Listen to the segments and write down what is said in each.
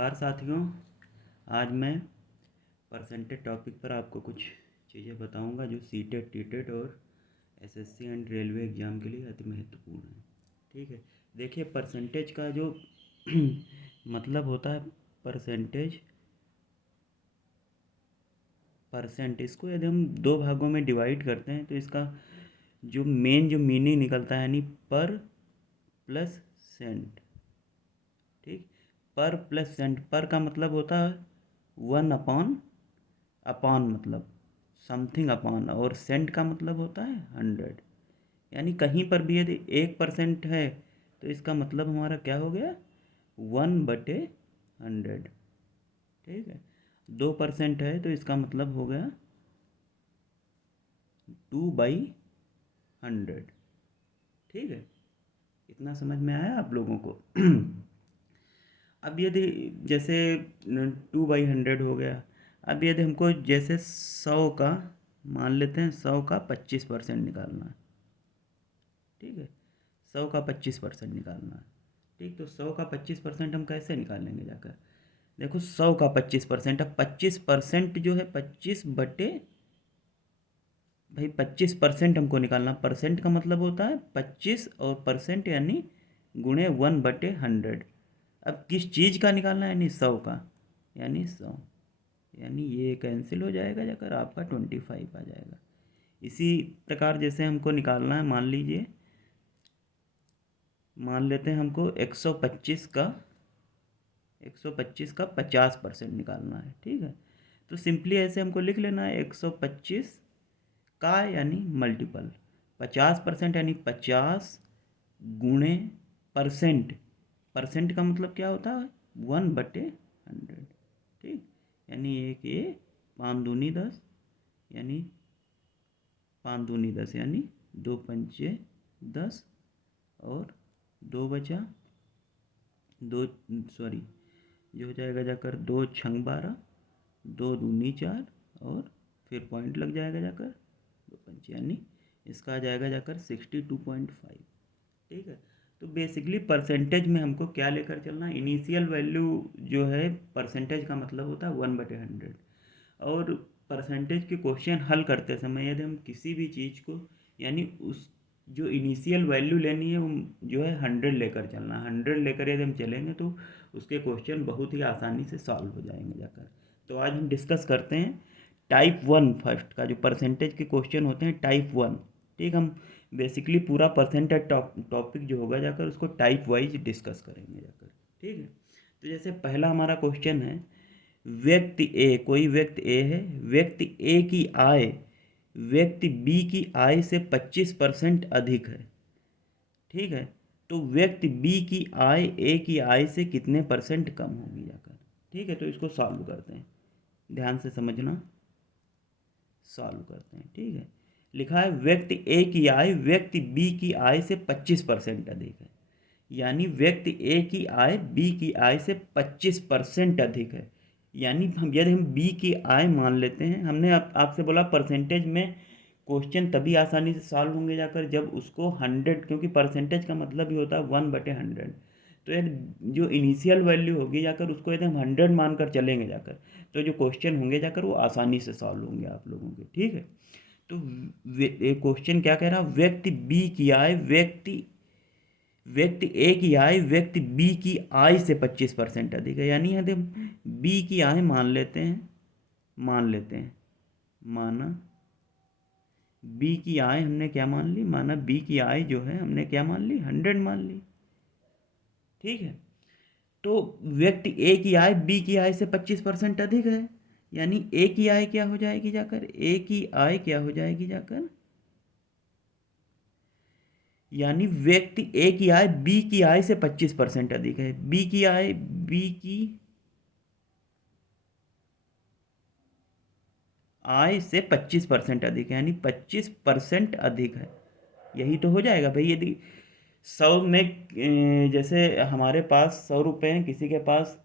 नमस्कार साथियों। आज मैं परसेंटेज टॉपिक पर आपको कुछ चीज़ें बताऊंगा जो सीटेट टीटेट और एसएससी एंड रेलवे एग्ज़ाम के लिए अति महत्वपूर्ण है। ठीक है, देखिए परसेंटेज का जो मतलब होता है परसेंट इसको यदि हम दो भागों में डिवाइड करते हैं तो इसका जो मीनिंग निकलता है यानी पर प्लस सेंट। ठीक, पर प्लस सेंट, पर का मतलब होता है वन अपॉन, अपॉन मतलब समथिंग अपॉन, और सेंट का मतलब होता है 100। यानी कहीं पर भी यदि 1% है तो इसका मतलब हमारा क्या हो गया, 1/100। ठीक है, 2% है तो इसका मतलब हो गया 2/100। ठीक है, इतना समझ में आया आप लोगों को? अब यदि जैसे 2/100 हो गया, अब यदि हमको जैसे 100 का, मान लेते हैं 100 का 25% निकालना है। ठीक है, 100 का 25% निकालना है। ठीक, तो 100 का 25% हम कैसे निकालेंगे जाकर? देखो 100 का 25%, अब 25% जो है 25% हमको निकालना। परसेंट का मतलब होता है 25 और परसेंट यानी गुणे 1/100। अब किस चीज़ का निकालना है, यानी 100 का, यानी 100, यानी ये कैंसिल हो जाएगा जाकर आपका 25 आ जाएगा। इसी प्रकार जैसे हमको निकालना है, मान लेते हैं हमको 125 का 50% निकालना है। ठीक है, तो सिंपली ऐसे हमको लिख लेना है 125 का यानी मल्टीपल 50% यानी 50 गुणे परसेंट। परसेंट का मतलब क्या होता है, 1/100। ठीक, यानी एक ये 5 दूनी 10, यानी 5 दूनी 10 यानी 2 पंचे 10, और 2 बचा 2, सॉरी, जो हो जाएगा जाकर 2 छंग 12, 2 दूनी 4, और फिर पॉइंट लग जाएगा जाकर 2 पंचे, यानी इसका आ जाएगा जाकर 62.5। ठीक है, तो बेसिकली परसेंटेज में हमको क्या लेकर चलना है, इनिशियल वैल्यू जो है परसेंटेज का मतलब होता है 1/100। और परसेंटेज के क्वेश्चन हल करते समय यदि हम किसी भी चीज़ को, यानी उस जो इनिशियल वैल्यू लेनी है वो जो है 100 लेकर चलना, 100 लेकर यदि हम चलेंगे तो उसके क्वेश्चन बहुत ही आसानी से सॉल्व हो जाएंगे जाकर। तो आज हम डिस्कस करते हैं टाइप 1 फर्स्ट का, जो परसेंटेज के क्वेश्चन होते हैं टाइप 1। ठीक, हम बेसिकली पूरा परसेंटेज टॉपिक जो होगा जाकर उसको टाइप वाइज डिस्कस करेंगे जाकर। ठीक है, तो जैसे पहला हमारा क्वेश्चन है, व्यक्ति ए, कोई व्यक्ति ए है, व्यक्ति ए की आय व्यक्ति बी की आय से 25% अधिक है। ठीक है, तो व्यक्ति बी की आय ए की आय से कितने परसेंट कम होगी जाकर? ठीक है, तो इसको सॉल्व करते हैं, ध्यान से समझना, सॉल्व करते हैं। ठीक है, लिखा है व्यक्ति ए की आय व्यक्ति बी की आय से 25% अधिक है, यानी व्यक्ति ए की आय बी की आय से 25% अधिक है। यानी हम बी की आय मान लेते हैं, हमने आपसे बोला परसेंटेज में क्वेश्चन तभी आसानी से सॉल्व होंगे जाकर जब उसको 100, क्योंकि परसेंटेज का मतलब ही होता है 1/100। तो यदि जो इनिशियल वैल्यू होगी जाकर उसको यदि हम 100 मानकर चलेंगे जाकर, तो जो क्वेश्चन होंगे जाकर वो आसानी से सॉल्व होंगे आप लोगों के। ठीक है, तो क्वेश्चन क्या कह रहा, व्यक्ति बी की आय व्यक्ति ए की आय व्यक्ति बी की आय से 25% अधिक है। यानी यदि हम बी की आय माना बी की आय हमने क्या मान ली, माना बी की आय जो है हमने क्या मान ली, 100 मान ली। ठीक है, तो व्यक्ति ए की आय बी की आय से 25% अधिक है, यानी ए की आय क्या हो जाएगी जाकर, ए की आय क्या हो जाएगी जाकर, यानी व्यक्ति ए की आय बी की आय से 25% अधिक है। बी की आय से 25% अधिक है, यानी 25% अधिक है। यही तो हो जाएगा भाई। यदि 100 में जैसे हमारे पास 100 रुपये हैं, किसी के पास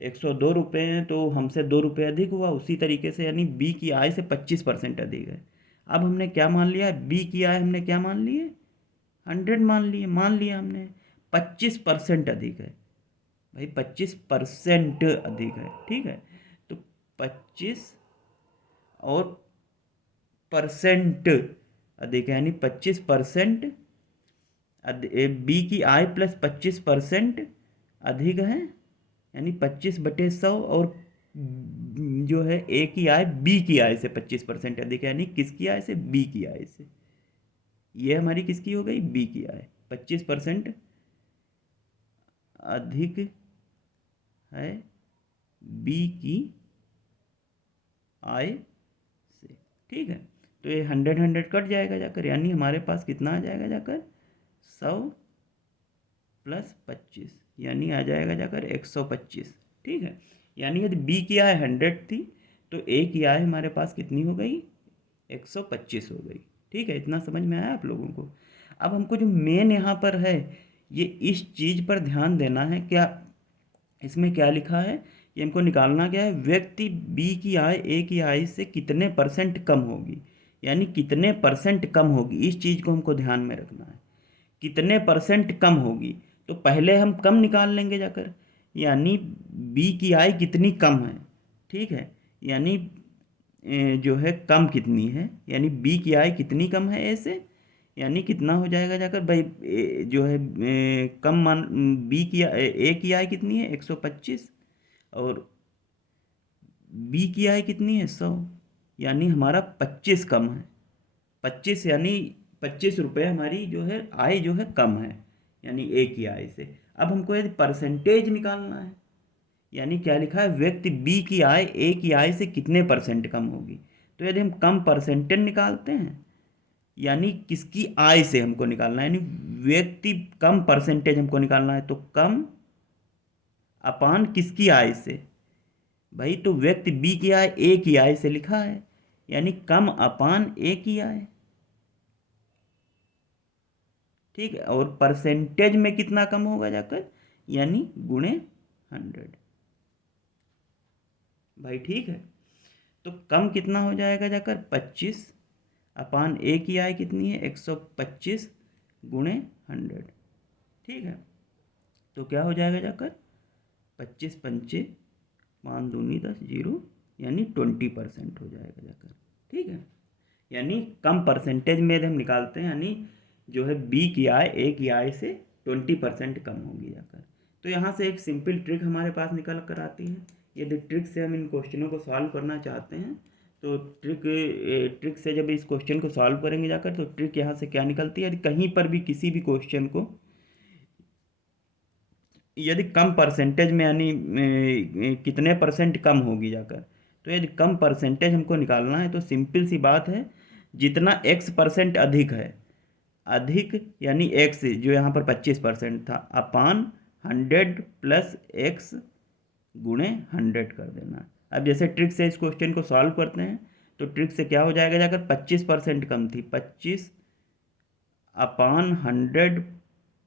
102 रुपये हैं, तो हमसे 2 रुपये अधिक हुआ। उसी तरीके से यानी बी की आय से 25% अधिक है। अब हमने क्या मान लिया, बी की आय हमने क्या मान ली है, 100 मान लिया हमने, 25% अधिक है। भाई 25% अधिक है, ठीक है। तो 25 और परसेंट अधिक है, यानी 25% बी की आय प्लस 25% अधिक है, यानी 25/100, और जो है ए की आय बी की आय से 25% अधिक है, यानी किसकी आय से, बी की आय से। ये हमारी किसकी हो गई, बी की आय 25% अधिक है बी की आय से, ठीक है। तो ये 100 कट जाएगा जाकर, यानी हमारे पास कितना आ जाएगा जाकर, 100 प्लस 25, यानी आ जाएगा जाकर 125, ठीक है। यानी यदि बी की आय 100 थी तो ए की आय हमारे पास कितनी हो गई, 125 हो गई, ठीक है। इतना समझ में आया आप लोगों को। अब हमको जो मेन यहाँ पर है, ये इस चीज़ पर ध्यान देना है, क्या इसमें क्या लिखा है, ये हमको निकालना क्या है, व्यक्ति बी की आय ए की आय से कितने परसेंट कम होगी, यानी कितने परसेंट कम होगी, इस चीज़ को हमको ध्यान में रखना है, कितने परसेंट कम होगी। तो पहले हम कम निकाल लेंगे जाकर, यानी बी की आय कितनी कम है, ठीक है। यानी जो है कम कितनी है, यानी बी की आय कितनी कम है ए से, यानी कितना हो जाएगा जाकर भाई, जो है कम मान, बी की ए की आय कितनी है 125, और बी की आय कितनी है 100, यानी हमारा 25 कम है, 25 यानी 25 रुपये हमारी जो है आय जो है कम है, यानी ए की आय से। अब हमको यदि परसेंटेज निकालना है, यानी क्या लिखा है, व्यक्ति बी की आय ए की आय से कितने परसेंट कम होगी। तो यदि हम कम परसेंटेज निकालते हैं, यानी किसकी आय से हमको निकालना है, यानी व्यक्ति कम परसेंटेज हमको निकालना है, तो कम अपान किसकी आय से, भाई तो व्यक्ति बी की आय ए की आय से लिखा है, यानी कम अपान ए की आय, ठीक है। और परसेंटेज में कितना कम होगा जाकर, यानी गुणे 100, भाई ठीक है। तो कम कितना हो जाएगा जाकर 25 अपान ए की आय कितनी है 125 गुणे 100, ठीक है। तो क्या हो जाएगा जाकर 25 पंचे 5 दूनी 10 जीरो, यानी 20% हो जाएगा जाकर, ठीक है। यानी कम परसेंटेज में हम निकालते हैं, यानी जो है बी की आय ए की आय से 20% कम होगी जाकर। तो यहाँ से एक सिंपल ट्रिक हमारे पास निकल कर आती है। यदि ट्रिक से हम इन क्वेश्चनों को सॉल्व करना चाहते हैं, तो ट्रिक से जब इस क्वेश्चन को सॉल्व करेंगे जाकर, तो ट्रिक यहाँ से क्या निकलती है, यदि कहीं पर भी किसी भी क्वेश्चन को यदि कम परसेंटेज में, यानी कितने परसेंट कम होगी जाकर, तो यदि कम परसेंटेज हमको निकालना है, तो सिंपल सी बात है, जितना x% अधिक है, अधिक यानी x जो यहाँ पर 25% था, अपान 100 प्लस x गुणे 100 कर देना। अब जैसे ट्रिक से इस क्वेश्चन को सॉल्व करते हैं, तो ट्रिक से क्या हो जाएगा जाकर, 25% कम थी, 25 अपान 100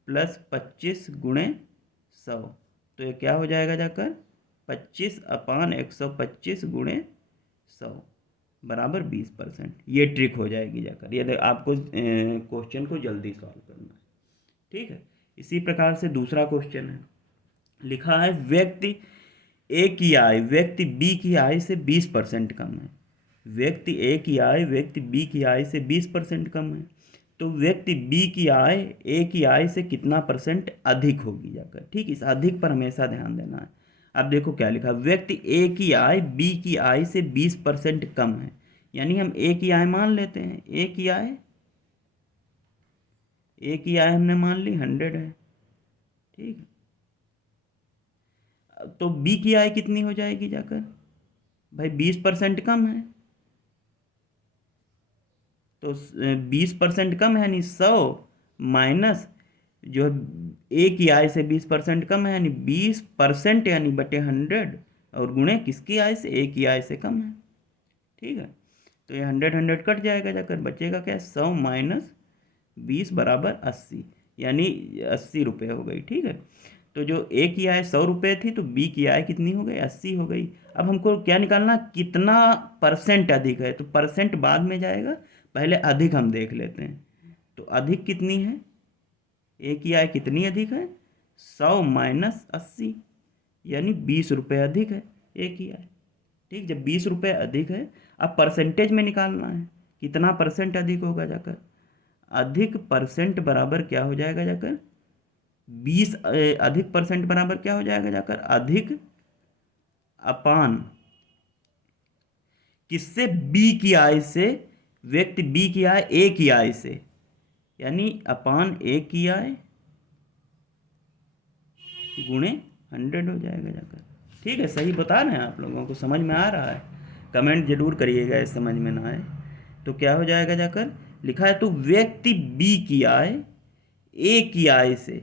प्लस 25 गुणे 100, तो ये क्या हो जाएगा जाकर 25 अपान 125 गुणे 100 बराबर 20%। ये ट्रिक हो जाएगी जाकर, यदि आपको क्वेश्चन को जल्दी सॉल्व करना है, ठीक है। इसी प्रकार से दूसरा क्वेश्चन है, लिखा है व्यक्ति ए की आय व्यक्ति बी की आय से 20% कम है, व्यक्ति ए की आय व्यक्ति बी की आय से 20% कम है, तो व्यक्ति बी की आय ए की आय से कितना परसेंट अधिक होगी जाकर, ठीक। इस अधिक पर हमेशा ध्यान देना है। अब देखो क्या लिखा, व्यक्ति ए की आय बी की आय से 20% कम है, यानी हम ए की आय मान लेते हैं, ए की आय हमने मान ली 100 है, ठीक। तो बी की आय कितनी हो जाएगी जाकर, भाई 20% कम है, तो 20% कम है, यानी 100 माइनस जो है ए की आय से 20% कम है, यानी 20% यानी बटे 100, और गुणे किसकी आय से, ए की आय से कम है, ठीक है। तो ये 100 कट जाएगा जाकर, बचेगा क्या, 100 माइनस 20 बराबर 80, यानी 80 रुपये हो गई, ठीक है। तो जो ए की आय 100 रुपये थी, तो बी की आय कितनी हो गई, 80 हो गई। अब हमको क्या निकालना, कितना परसेंट अधिक है, तो परसेंट बाद में जाएगा, पहले अधिक हम देख लेते हैं। तो अधिक कितनी है, ए की आय कितनी अधिक है, 100 माइनस 80, यानी 20 रुपये अधिक है, एक ही है। ठीक, जब 20 रुपये अधिक है, अब परसेंटेज में निकालना है कितना परसेंट अधिक होगा जाकर। अधिक परसेंट बराबर क्या हो जाएगा जाकर, 20 अधिक परसेंट बराबर क्या हो जाएगा जाकर, अधिक अपान किससे, बी की आय से, व्यक्ति बी की आय ए की आय से, यानी अपान ए की आय गुणे 100 हो जाएगा जाकर। ठीक है, सही बता रहे हैं आप लोगों को, समझ में आ रहा है? कमेंट जरूर करिएगा इस समझ में ना आए तो। क्या हो जाएगा जाकर, लिखा है तो व्यक्ति बी की आय ए की आय से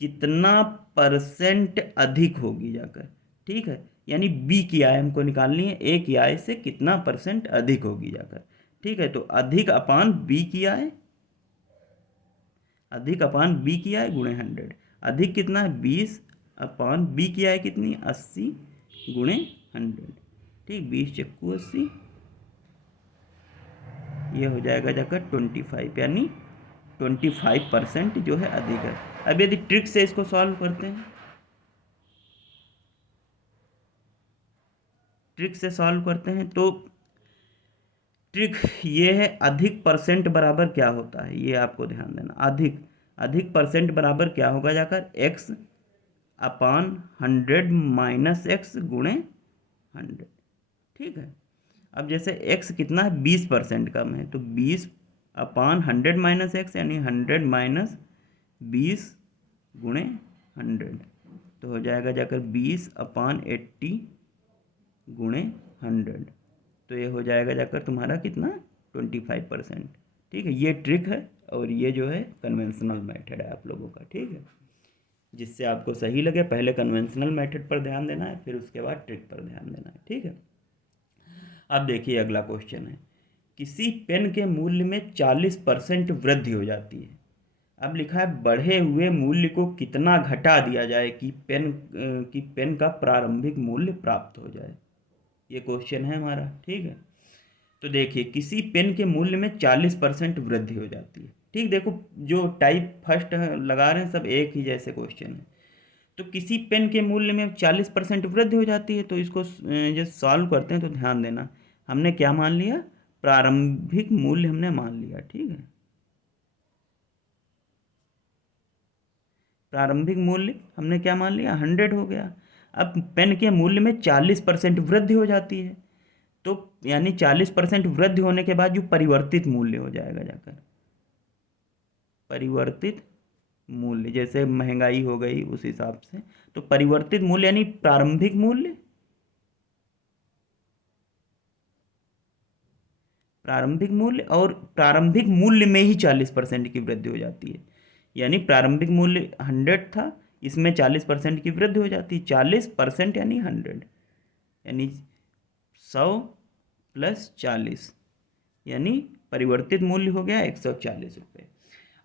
कितना परसेंट अधिक होगी जाकर। ठीक है, यानी बी की आय हमको निकालनी है, ए की आय से कितना परसेंट अधिक होगी जाकर। ठीक है, तो अधिक अपान बी की आय, अधिक अपान बी की आय गुणे 100। अधिक कितना है 20 अपान बी की आय कितनी 80 गुणे 100। ठीक, 20 चक्कू 80, ये हो जाएगा जाकर 25, यानी 25% जो है अधिक है। अब यदि ट्रिक से इसको सॉल्व करते हैं, ट्रिक से सॉल्व करते हैं तो ट्रिक ये है, अधिक परसेंट बराबर क्या होता है ये आपको ध्यान देना। अधिक, अधिक परसेंट बराबर क्या होगा जाकर, x अपान 100 माइनस एक्स गुणे 100। ठीक है, अब जैसे x कितना है 20% कम है, तो 20 अपान 100 माइनस एक्स, यानी 100 माइनस 20 गुणे 100, तो हो जाएगा जाकर 20 अपान 80 गुणे 100, तो ये हो जाएगा जाकर तुम्हारा कितना 25%। ठीक है, ये ट्रिक है और ये जो है कन्वेंशनल मेथड है आप लोगों का। ठीक है, जिससे आपको सही लगे, पहले कन्वेंशनल मेथड पर ध्यान देना है, फिर उसके बाद ट्रिक पर ध्यान देना है। ठीक है, अब देखिए अगला क्वेश्चन है, किसी पेन के मूल्य में 40% वृद्धि हो जाती है। अब लिखा है बढ़े हुए मूल्य को कितना घटा दिया जाए कि पेन का प्रारंभिक मूल्य प्राप्त हो जाए, ये क्वेश्चन है हमारा। ठीक है, तो देखिए किसी पेन के मूल्य में 40% वृद्धि हो जाती है। ठीक, देखो जो टाइप फर्स्ट लगा रहे हैं सब एक ही जैसे क्वेश्चन है। तो किसी पेन के मूल्य में 40% वृद्धि हो जाती है, तो इसको जब सॉल्व करते हैं तो ध्यान देना, हमने क्या मान लिया, प्रारंभिक मूल्य हमने मान लिया। ठीक है, प्रारंभिक मूल्य हमने क्या मान लिया, 100 हो गया। अब पेन के मूल्य में 40% वृद्धि हो जाती है, तो यानी 40% वृद्धि होने के बाद जो परिवर्तित मूल्य हो जाएगा जाकर, परिवर्तित मूल्य जैसे महंगाई हो गई उस हिसाब से, तो परिवर्तित मूल्य यानी प्रारंभिक मूल्य, प्रारंभिक मूल्य, और प्रारंभिक मूल्य में ही 40% की वृद्धि हो जाती है। यानी प्रारंभिक मूल्य 100 था, इसमें 40% की वृद्धि हो जाती है। 40% यानी 100, यानी 100 प्लस 40, यानी परिवर्तित मूल्य हो गया 140 रुपये।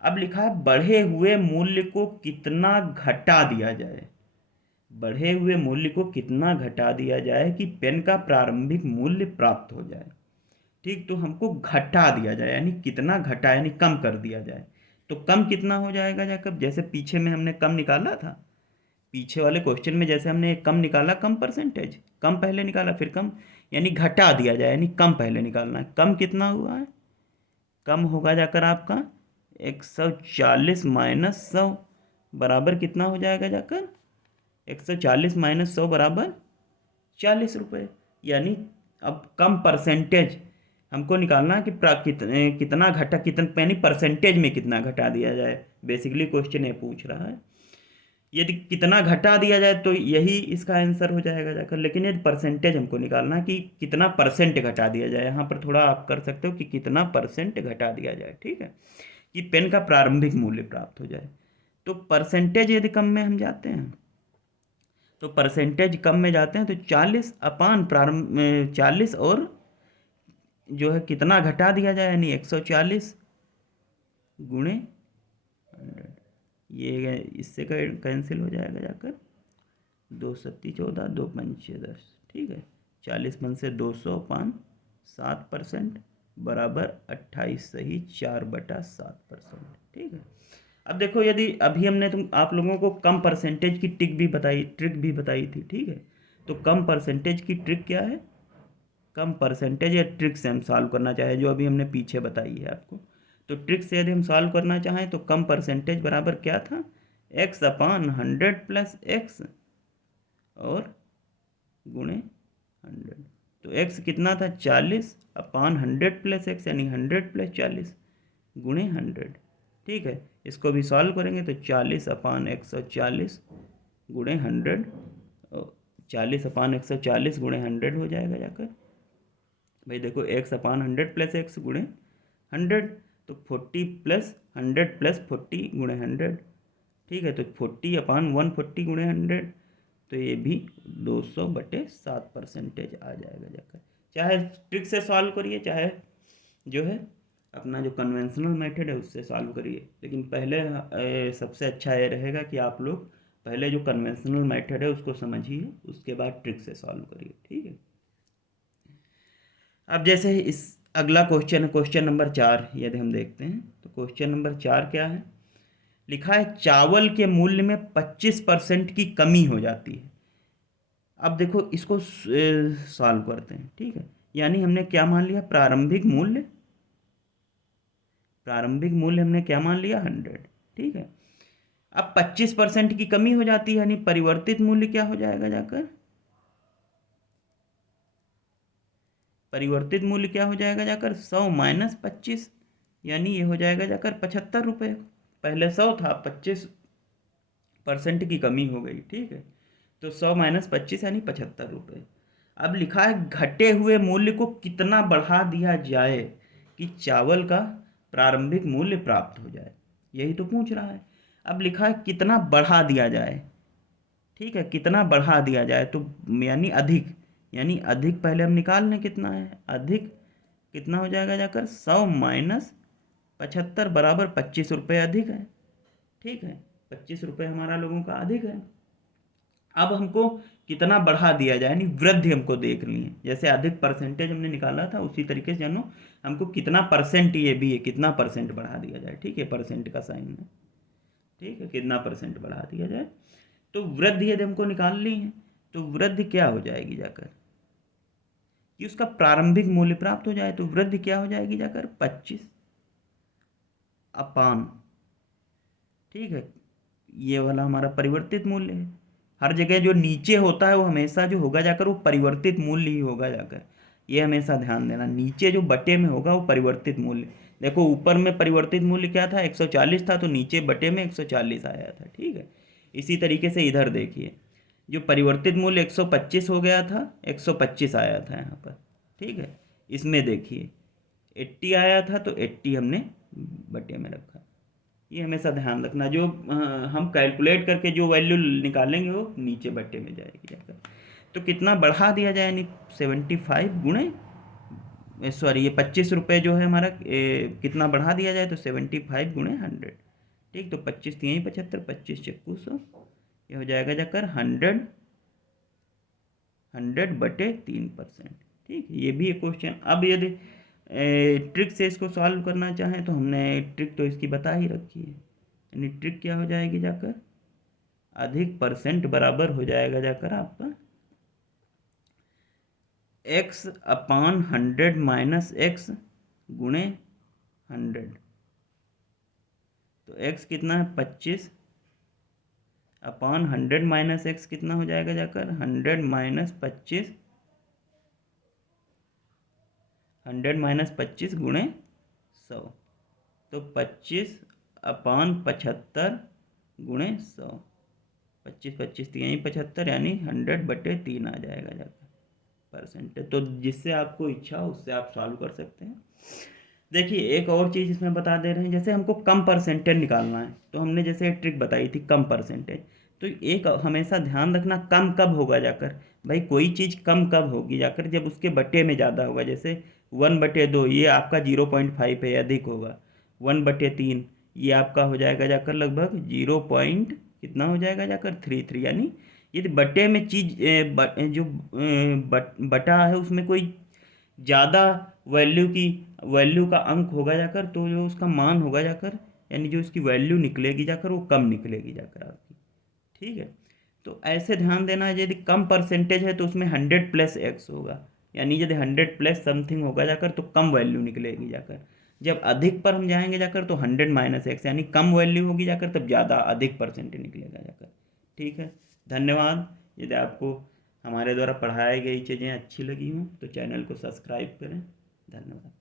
अब लिखा है बढ़े हुए मूल्य को कितना घटा दिया जाए, बढ़े हुए मूल्य को कितना घटा दिया जाए कि पेन का प्रारंभिक मूल्य प्राप्त हो जाए। ठीक, तो हमको घटा दिया जाए यानी कितना घटा, यानी कम कर दिया जाए। तो कम कितना हो जाएगा जाकर, जैसे पीछे में हमने कम निकाला था, पीछे वाले क्वेश्चन में जैसे हमने कम निकाला, कम परसेंटेज, कम पहले निकाला फिर कम, यानी घटा दिया जाए यानी कम पहले निकालना है। कम कितना हुआ है, कम होगा जाकर आपका 140 माइनस 100 बराबर कितना हो जाएगा जाकर, 140 माइनस 100 बराबर 40 रुपये। यानी अब कम परसेंटेज हमको निकालना है कि कितना घटा, कितना यानी परसेंटेज में कितना घटा दिया जाए, बेसिकली क्वेश्चन ये पूछ रहा है। यदि कितना घटा दिया जाए तो यही इसका आंसर हो जाएगा जाकर, लेकिन यदि परसेंटेज हमको निकालना है कि कितना परसेंट घटा दिया जाए, यहाँ पर थोड़ा आप कर सकते हो कि कितना परसेंट घटा दिया जाए। ठीक है, कि पेन का प्रारंभिक मूल्य प्राप्त हो जाए। तो परसेंटेज यदि कम में हम जाते हैं, तो परसेंटेज कम में जाते हैं तो 40 अपान प्रारंभ 40 और जो है कितना घटा दिया जाए, यानी 140 गुणे 100, ये इससे कैंसिल हो जाएगा जाकर, 2 सत्ती 14, 2 पंचे 10। ठीक है, 40 मन से 200 अपान 7% बराबर 28 सही 4/7%। ठीक है, अब देखो, यदि अभी हमने तुम आप लोगों को कम परसेंटेज की ट्रिक भी बताई थी, ठीक है। तो कम परसेंटेज की ट्रिक क्या है? कम परसेंटेज या ट्रिक से हम सॉल्व करना चाहें, जो अभी हमने पीछे बताई है आपको। तो ट्रिक से यदि हम सॉल्व करना चाहें तो कम परसेंटेज बराबर क्या था? एक्स अपान 100 प्लस एक्स और गुणे 100। तो एक्स कितना था? 40 अपान 100 प्लस एक्स, यानी 100 प्लस 40 गुणे 100। ठीक है, इसको भी सॉल्व करेंगे तो 40 अपान 140 गुणे 100, 40 अपान 140 गुणे 100 हो जाएगा जाकर। भाई देखो, एक्स अपान 100 प्लस एक्स गुणे 100, तो 40 प्लस 100 प्लस 40 गुणे 100। ठीक है, तो 40 अपान 140 गुणे 100, तो ये भी 200/7 परसेंटेज आ जाएगा जाकर। चाहे ट्रिक से सॉल्व करिए, चाहे जो है अपना जो कन्वेंशनल मेथड है उससे सॉल्व करिए, लेकिन पहले सबसे अच्छा ये रहेगा कि आप लोग पहले जो कन्वेंशनल मेथड है उसको समझिए, उसके बाद ट्रिक से सॉल्व करिए। ठीक है, अब जैसे इस अगला क्वेश्चन है, क्वेश्चन नंबर 4, यदि हम देखते हैं तो क्वेश्चन नंबर 4 क्या है? लिखा है चावल के मूल्य में 25% की कमी हो जाती है। अब देखो, इसको सॉल्व करते हैं। ठीक है, यानी हमने क्या मान लिया? प्रारंभिक मूल्य हमने क्या मान लिया? 100। ठीक है, अब 25% की कमी हो जाती है, यानी परिवर्तित मूल्य क्या हो जाएगा जाकर? परिवर्तित मूल्य क्या हो जाएगा जाकर? 100 माइनस 25, यानी ये हो जाएगा जाकर 75 रुपये। पहले 100 था, 25% की कमी हो गई। ठीक है, तो 100 माइनस 25 यानी 75 रुपये। अब लिखा है घटे हुए मूल्य को कितना बढ़ा दिया जाए कि चावल का प्रारंभिक मूल्य प्राप्त हो जाए, यही तो पूछ रहा है। अब लिखा है कितना बढ़ा दिया जाए। ठीक है, कितना बढ़ा दिया जाए, तो यानी अधिक, यानी अधिक पहले हम निकाल लें कितना है। अधिक कितना हो जाएगा जाकर? 100 माइनस 75 बराबर 25 रुपये अधिक है। ठीक है, 25 रुपये हमारा लोगों का अधिक है। अब हमको कितना बढ़ा दिया जाए, यानी वृद्धि हमको देखनी है। जैसे अधिक परसेंटेज हमने निकाला था, उसी तरीके से जानो हमको कितना परसेंट, ये भी है कितना परसेंट बढ़ा दिया जाए। ठीक है, परसेंट का साइन है। ठीक है, कितना परसेंट बढ़ा दिया जाए। तो वृद्धि यदि हमको निकालनी है तो वृद्धि क्या हो जाएगी जाकर कि उसका प्रारंभिक मूल्य प्राप्त हो जाए। तो वृद्धि क्या हो जाएगी जाकर? 25 अपान, ठीक है, ये वाला हमारा परिवर्तित मूल्य है। हर जगह जो नीचे होता है वो हमेशा जो होगा जाकर वो परिवर्तित मूल्य ही होगा जाकर, ये हमेशा ध्यान देना। नीचे जो बटे में होगा वो परिवर्तित मूल्य। देखो, ऊपर में परिवर्तित मूल्य क्या था? 140 था, तो नीचे बटे में 140 आया था। ठीक है, इसी तरीके से इधर देखिए, जो परिवर्तित मूल्य 125 हो गया था, 125 आया था यहाँ पर। ठीक है, इसमें देखिए 80 आया था, तो 80 हमने बटे में रखा। ये हमेशा ध्यान रखना, जो हम कैलकुलेट करके जो वैल्यू निकालेंगे वो नीचे बट्टे में जाएगी जाकर। तो कितना बढ़ा दिया जाए, यानी 75 गुणे, सॉरी, ये 25 रुपये जो है हमारा, कितना बढ़ा दिया जाए, तो 75 गुणे 100। ठीक, तो 25 3 75, 25 चक्कू 100, ये हो जाएगा जाकर 100/3%। ठीक, ये भी एक क्वेश्चन। अब यदि ट्रिक से इसको सॉल्व करना चाहें तो हमने ट्रिक तो इसकी बता ही रखी है, यानी ट्रिक क्या हो जाएगी जाकर? अधिक परसेंट बराबर हो जाएगा जाकर आपका x अपान 100 माइनस एक्स गुणे 100। तो x कितना है? 25 अपान 100 माइनस एक्स कितना हो जाएगा जाकर? 100 माइनस 25, 100 माइनस 25 गुणे 100, तो 25 अपान 75 गुणे 100। 25 25 3 75, यानी 100/3 आ जाएगा जाकर परसेंट। तो जिससे आपको इच्छा हो उससे आप सॉल्व कर सकते हैं। देखिए, एक और चीज़ इसमें बता दे रहे हैं, जैसे हमको कम परसेंटेज निकालना है तो हमने जैसे एक ट्रिक बताई थी कम परसेंटेज। तो एक हमेशा ध्यान रखना, कम कब होगा जाकर? भाई कोई चीज़ कम कब होगी जाकर? जब उसके बटे में ज़्यादा होगा। जैसे 1/2 ये आपका 0.5 है, अधिक होगा। 1/3 ये आपका हो जाएगा जाकर लगभग 0 पॉइंट कितना हो जाएगा जाकर 33, यानी यदि बटे में चीज़ जो बटा है उसमें कोई ज़्यादा वैल्यू का अंक होगा जाकर, तो जो उसका मान होगा जाकर यानी जो इसकी वैल्यू निकलेगी जाकर वो कम निकलेगी जाकर आपकी। ठीक है, तो ऐसे ध्यान देना है, यदि कम परसेंटेज है तो उसमें 100 प्लस एक्स होगा, यानी यदि 100 प्लस समथिंग होगा जाकर तो कम वैल्यू निकलेगी जाकर। जब अधिक पर हम जाएंगे जाकर तो 100 माइनस एक्स, यानी कम वैल्यू होगी जाकर तब ज़्यादा अधिक परसेंटेज निकलेगा जाकर। ठीक है, धन्यवाद। यदि आपको हमारे द्वारा पढ़ाई गई चीज़ें अच्छी लगी हों तो चैनल को सब्सक्राइब करें। धन्यवाद।